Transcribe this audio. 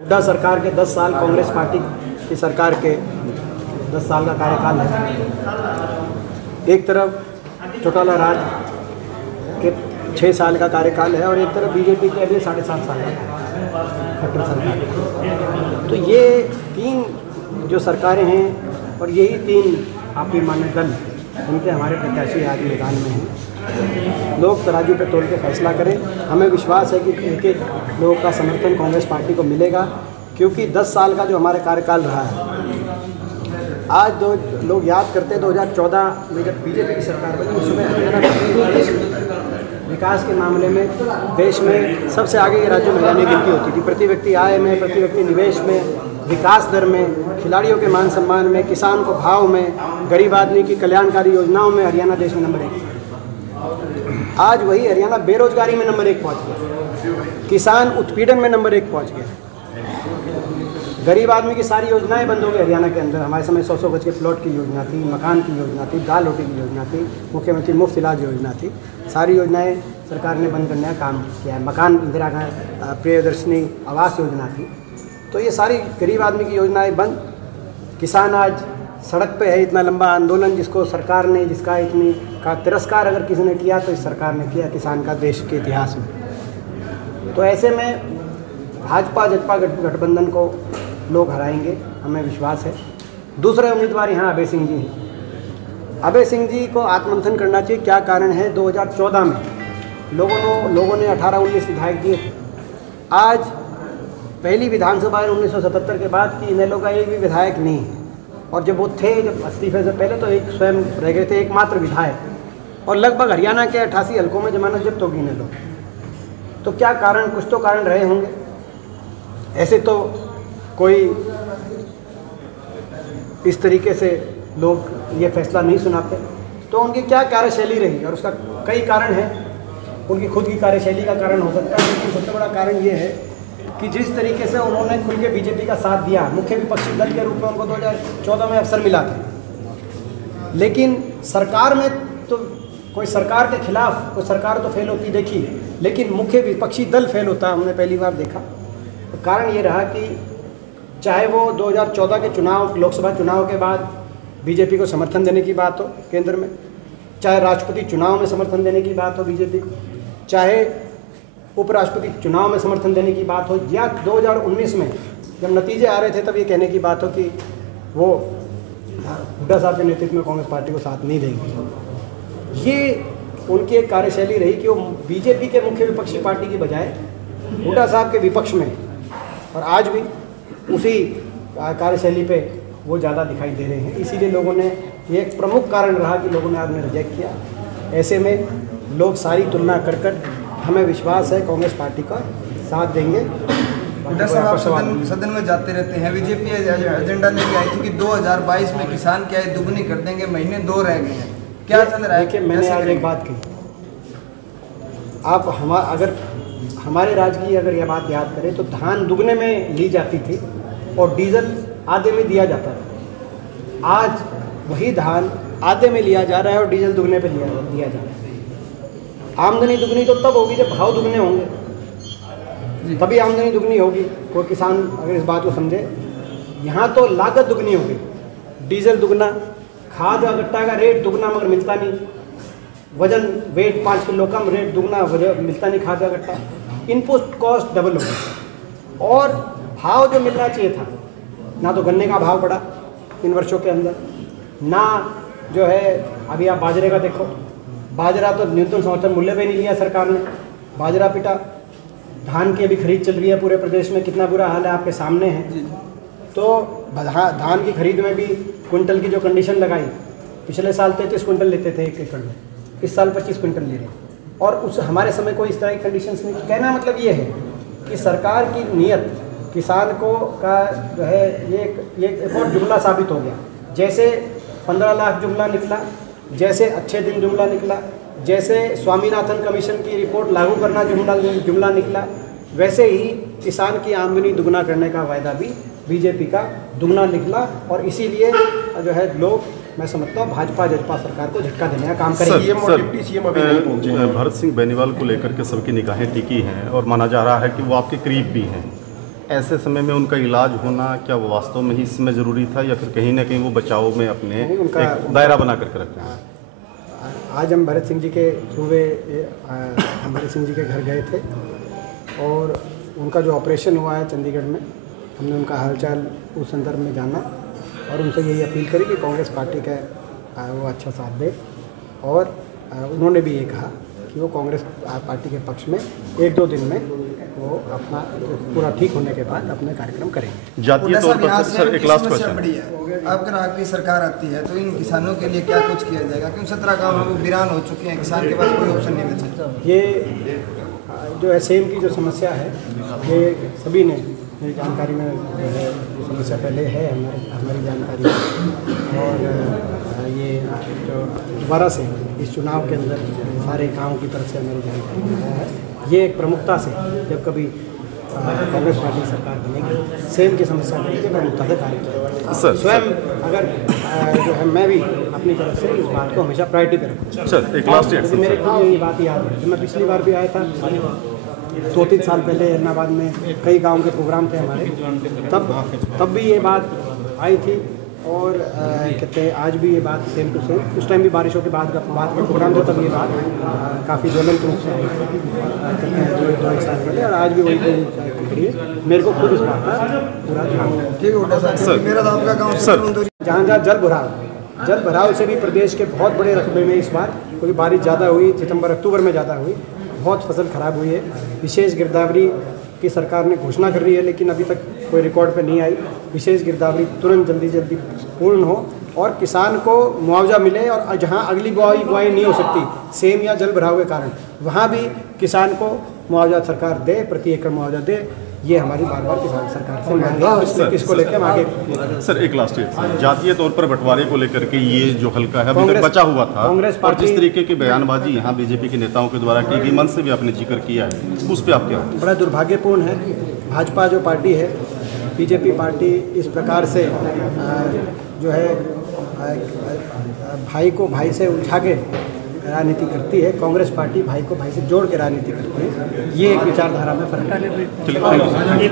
हुड्डा सरकार के 10 साल, कांग्रेस पार्टी की सरकार के 10 साल का कार्यकाल है। एक तरफ चौटाला राज के 6 साल का कार्यकाल है और एक तरफ बीजेपी के अभी 7.5 साल का खट्टर सरकार। तो ये 3 जो सरकारें हैं और यही 3 आपके मान्य दल, उनके हमारे प्रत्याशी आज मैदान में हैं। लोग तराजू पे तोल के फैसला करें। हमें विश्वास है कि एक लोगों का समर्थन कांग्रेस पार्टी को मिलेगा, क्योंकि 10 साल का जो हमारा कार्यकाल रहा है, आज दो लोग याद करते हैं 2014 में जब बीजेपी की सरकार बनी, उस समय हरियाणा विकास के मामले में देश में सबसे आगे के राज्यों में हरियाणा गिनती होती थी। प्रति व्यक्ति आय में, प्रति व्यक्ति निवेश में, विकास दर में, खिलाड़ियों के मान सम्मान में, किसान को भाव में, गरीब आदमी की कल्याणकारी योजनाओं में हरियाणा देश में नंबर 1। आज वही हरियाणा बेरोजगारी में नंबर 1 पहुँच गया, किसान उत्पीड़न में नंबर 1 पहुँच गया, गरीब आदमी की सारी योजनाएं बंद हो गई हरियाणा के अंदर। हमारे समय 100 गज के प्लॉट की योजना थी, मकान की योजना थी, दाल रोटी की योजना थी, मुख्यमंत्री मुफ्त इलाज योजना थी। सारी योजनाएं सरकार ने बंद करने का काम किया है। मकान इंदिरा गांधी प्रियदर्शनी आवास योजना थी। तो ये सारी गरीब आदमी की योजनाएं बंद। किसान आज सड़क पे है। इतना लंबा आंदोलन जिसको सरकार ने, जिसका इतनी का तिरस्कार अगर किसी ने किया तो इस सरकार ने किया, किसान का देश के इतिहास में। तो ऐसे में भाजपा जजपा गठबंधन को लोग हराएंगे, हमें विश्वास है। दूसरे उम्मीदवार यहाँ अभय सिंह जी हैं। अभय सिंह जी को आत्ममंथन करना चाहिए। क्या कारण है? 2014 में लोगों ने 18-19 विधायक दिए थे। आज पहली विधानसभा 1977 के बाद की इनेलो का एक भी विधायक नहीं है। और जब वो थे, जब इस्तीफे से पहले, तो एक स्वयं रह गए थे एकमात्र विधायक। और लगभग हरियाणा के 88 हलकों में जमानत जब्त होगी इनेलो। तो क्या कारण? कुछ तो कारण रहे होंगे। ऐसे तो कोई इस तरीके से लोग ये फैसला नहीं सुनाते। तो उनकी क्या कार्यशैली रही, और उसका कई कारण है। उनकी खुद की कार्यशैली का कारण हो सकता है, लेकिन सबसे बड़ा कारण ये है कि जिस तरीके से उन्होंने खुल के बीजेपी का साथ दिया, मुख्य विपक्षी दल के रूप में उनको 2014 में अवसर मिला था। लेकिन सरकार में तो कोई सरकार के खिलाफ कोई सरकार तो फेल होती देखी, लेकिन मुख्य विपक्षी दल फेल होता हमने पहली बार देखा। तो कारण ये रहा कि चाहे वो 2014 के चुनाव, लोकसभा चुनाव के बाद बीजेपी को समर्थन देने की बात हो केंद्र में, चाहे राष्ट्रपति चुनाव में समर्थन देने की बात हो बीजेपी को, चाहे उपराष्ट्रपति चुनाव में समर्थन देने की बात हो, या 2019 में जब नतीजे आ रहे थे तब ये कहने की बात हो कि वो हुड्डा साहब के नेतृत्व में कांग्रेस पार्टी को साथ नहीं देंगे। ये उनकी एक कार्यशैली रही कि वो बीजेपी के मुख्य विपक्षी पार्टी की बजाय हुड्डा साहब के विपक्ष में, और आज भी उसी कार्यशैली पे वो ज़्यादा दिखाई दे रहे हैं। इसीलिए लोगों ने, ये एक प्रमुख कारण रहा कि लोगों ने आज में रिजेक्ट किया। ऐसे में लोग सारी तुलना कर हमें विश्वास है कांग्रेस पार्टी का साथ देंगे। हुड्डा साहब आप सदन में जाते रहते हैं। बीजेपी एजेंडा लेके आई थी कि 2022 में किसान की आय दुगनी कर देंगे, महीने 2 रह गए हैं, क्या चल रहा है? देखिए, मैंने आज एक बात कही, आप अगर हमारे राज्य की अगर यह बात याद करें तो धान दुगने में ली जाती थी और डीजल आधे में दिया जाता था। आज वही धान आधे में लिया जा रहा है और डीजल दुगने पे दिया जा रहा है। आमदनी दुगनी तो तब होगी जब भाव दुगने होंगे, तभी आमदनी दुगनी होगी। कोई किसान अगर इस बात को समझे। यहाँ तो लागत दुगनी होगी, डीजल दुगना, खाद और गट्टा का रेट दुगना मगर मिलता नहीं, वजन वेट 5 किलो कम, रेट दुगना, मिलता नहीं खाद का गट्टा, इनपुट कॉस्ट डबल हो गई। और भाव जो मिलना चाहिए था, ना तो गन्ने का भाव बढ़ा इन वर्षों के अंदर, ना जो है अभी आप बाजरे का देखो, बाजरा तो न्यूनतम समर्थन मूल्य पे नहीं लिया सरकार ने, बाजरा पिटा। धान की अभी खरीद चल रही है पूरे प्रदेश में, कितना बुरा हाल है आपके सामने है। तो धान की खरीद में भी क्विंटल की जो कंडीशन लगाई, पिछले साल 33 क्विंटल लेते थे 1 एकड़ में, इस साल 25 क्विंटल ले रहे हैं। और उस हमारे समय कोई इस तरह की कंडीशंस नहीं। कहना मतलब ये है कि सरकार की नीयत किसान को का जो है ये एक और जुमला साबित हो गया। जैसे 15 लाख जुमला निकला, जैसे अच्छे दिन जुमला निकला, जैसे स्वामीनाथन कमीशन की रिपोर्ट लागू करना जुमला निकला, वैसे ही किसान की आमदनी दुगना करने का वायदा भी बीजेपी का दुगना निकला। और इसीलिए जो है लोग, मैं समझता हूँ, भाजपा जजपा सरकार को झटका देने का काम करेंगे। भरत सिंह बेनीवाल को लेकर के सबकी निगाहें टिकी हैं और माना जा रहा है कि वो आपके करीब भी हैं। ऐसे समय में उनका इलाज होना क्या वो वास्तव में ही इसमें ज़रूरी था, या फिर कहीं ना कहीं वो बचाव में अपने उनका एक दायरा बना करके रखते हैं? आज हम भरत सिंह जी के भरत सिंह जी के घर गए थे और उनका जो ऑपरेशन हुआ है चंडीगढ़ में, हमने उनका हालचाल उस संदर्भ में जाना और उनसे यही अपील करी कि कांग्रेस पार्टी का वो अच्छा साथ दे। और उन्होंने भी ये कहा कि वो कांग्रेस पार्टी के पक्ष में 1-2 दिन में वो अपना पूरा ठीक होने के बाद अपने कार्यक्रम करेंगे। जातीय तौर पर सर एक लास्ट क्वेश्चन, अगर आपकी सरकार आती है तो इन किसानों के लिए क्या कुछ किया जाएगा? क्योंकि 17 गाँव वो वीरान हो चुके हैं, किसान के पास कोई ऑप्शन नहीं बचा। ये जो है सेम की जो समस्या है, ये सभी ने मेरी जानकारी में जो है ये समस्या पहले है हमारी जानकारी में। और ये जो दोबारा से इस चुनाव के अंदर सारे गाँव की तरफ से हमारी जानकारी में आया है। ये एक प्रमुखता से जब कभी कांग्रेस पार्टी सरकार बनेगी, सेम की समस्या बनेगी, प्रमुखता से कार्य करेगा। स्वयं अगर जो है मैं भी अपनी तरफ से इस बात को हमेशा प्रायोरिटी पे रखूँगा। सर एक लास्ट मेरे को ये बात याद है, जब मैं पिछली बार भी आया था 2-3 साल पहले एलनाबाद में कई गांव के प्रोग्राम थे हमारे, तब भी ये बात आई थी। और कहते हैं आज भी ये बात सेम टू सेम, उस टाइम भी बारिशों के बाद का प्रोग्राम था, तब ये बात काफ़ी ज्वलंत रूप से आई कहते हैं 2-1 साल पहले, और आज भी वही खड़ी है। मेरे को खुद इस बात का पूरा ध्यान है। ठीक है सर, मेरा तो आपका गाँव सर जहाँ जल भराव से भी प्रदेश के बहुत बड़े रकबे में इस बार, क्योंकि बारिश ज़्यादा हुई, सितंबर-अक्टूबर में ज़्यादा हुई, बहुत फसल खराब हुई है। विशेष गिरदावरी की सरकार ने घोषणा कर रही है, लेकिन अभी तक कोई रिकॉर्ड पे नहीं आई। विशेष गिरदावरी तुरंत जल्दी पूर्ण हो और किसान को मुआवजा मिले, और जहां अगली बुआई नहीं हो सकती सेम या जल भराव के कारण, वहां भी किसान को मुआवजा सरकार दे, प्रति एकड़ मुआवजा दे। ये हमारी बार किसान सरकार से मांग है, इसको लेकर हम आगे। सर एक लास्ट जातीय तौर पर बंटवारे को लेकर के ये जो हल्का है अभी तक बचा हुआ था, और जिस तरीके की बयानबाजी यहाँ बीजेपी के नेताओं के द्वारा की गई, मन से भी आपने जिक्र किया है, उस पर आप क्या? बड़ा दुर्भाग्यपूर्ण है, भाजपा जो पार्टी है, बीजेपी पार्टी इस प्रकार से जो है भाई को भाई से उलझा के राजनीति करती है। कांग्रेस पार्टी भाई को भाई से जोड़ के राजनीति करती है। ये एक विचारधारा में फर्क है।